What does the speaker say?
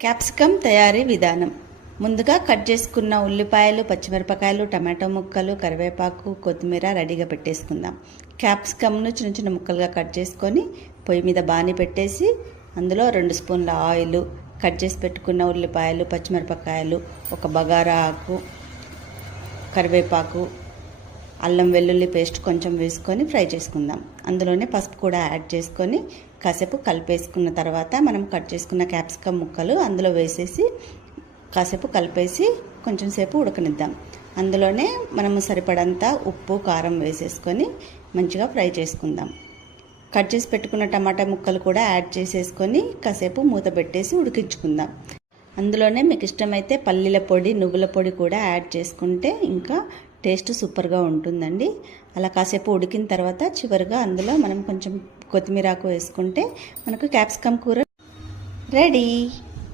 Capsicum తయారీ విధానం. ముందుగా కట్ చేసుకున్న ఉల్లిపాయలు, పచ్చిమిరపకాయలు, టమాటో ముక్కలు, కరివేపాకు, కొత్తిమీర రెడీగా పెట్టేసుకుందాం. క్యాప్సికమ్ను చిన్న చిన్న ముక్కలుగా కట్ చేసుకొని పొయ్యి మీద బాణీ పెట్టేసి అందులో 2 స్పూన్ల ఆయిల్, కట్ చేసి పెట్టుకున్న ఉల్లిపాయలు, పచ్చిమిరపకాయలు, ఒక బగారా ఆకు, కరివేపాకు, అల్లం వెల్లుల్లి పేస్ట్ కొంచెం వేసుకొని ఫ్రై చేసుకుందాం. అందులోనే పసుపు కూడా యాడ్ చేసుకొని కాసేపు కలిపేసుకున్న తర్వాత మనం కట్ చేసుకున్న క్యాప్సికమ్ ముక్కలు అందులో వేసేసి కాసేపు కలిపేసి కొంచెం సేపు ఉడకనిద్దాం. అందులోనే మనము సరిపడంత ఉప్పు, కారం వేసేసుకొని మంచిగా ఫ్రై చేసుకుందాం. కట్ చేసి పెట్టుకున్న టమాటా ముక్కలు కూడా యాడ్ చేసేసుకొని కాసేపు మూత పెట్టేసి ఉడికించుకుందాం. అందులోనే మీకు ఇష్టమైతే పల్లీల పొడి, నువ్వుల పొడి కూడా యాడ్ చేసుకుంటే ఇంకా టేస్ట్ సూపర్గా ఉంటుందండి. అలా కాసేపు ఉడికిన తర్వాత చివరిగా అందులో మనం కొంచెం కొత్తిమీర ఆకు వేసుకుంటే మనకు క్యాప్సికమ్ కూర రెడీ.